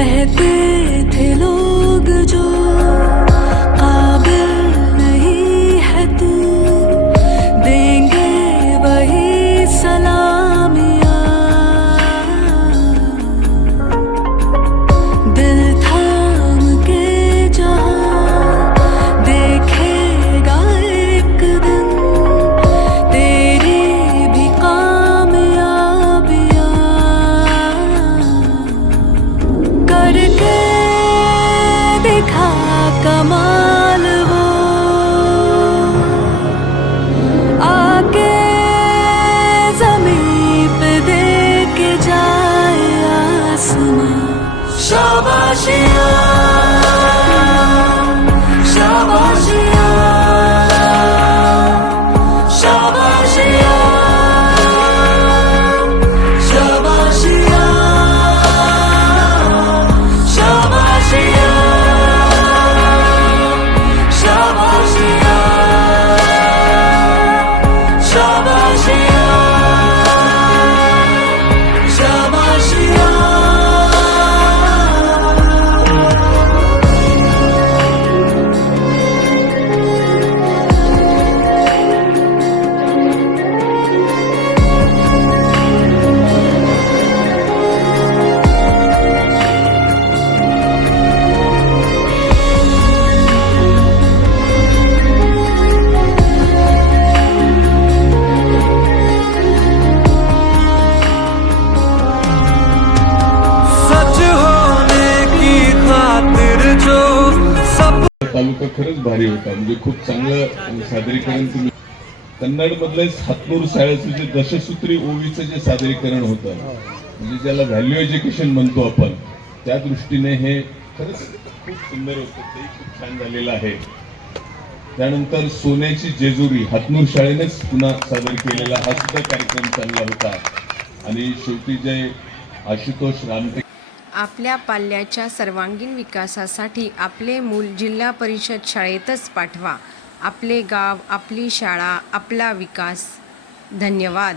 कहते थे लोग जो काबिल नहीं है तू, देंगे वही सलामियाँ। दिल थाम के जहाँ देखेगा एक दिन तेरी भी कामयाबियाँ। करके दिखा कमाल वो, आके ज़मीं पे दे के जाए आसमां। शाबाशियाँ, शाबाशियाँ, शाबाशियाँ, शाबाशियाँ, शाबाशियाँ, शाबाशियाँ, शाबाशियाँ, शाबाशियाँ। सच होने की खातिर जो सब तालुका खरंच भारी होता. म्हणजे खूप चांगलं सादरीकरण तुम्ही कन्नड मधलं हातनूर शाळेचं जे दशसूत्री ओवीचं जे सादरीकरण होतं, म्हणजे ज्याला व्हॅल्यू एज्युकेशन म्हणतो आपण, त्या दृष्टीने हे खरंच खूप सुंदर होतं. ते खूप छान झालेलं आहे. त्यानंतर सोन्याची जेजुरी हातनूर शाळेनेच पुन्हा सादर केलेला हा सुद्धा कार्यक्रम चांगला होता. आणि शेवटी जे आशुतोष रामटे आपल्या पाल्याच्या सर्वांगीण विकासासाठी आपले मूल जिल्हा परिषद शाळेतच पाठवा. आपले गाव, आपली शाळा, आपला विकास. धन्यवाद.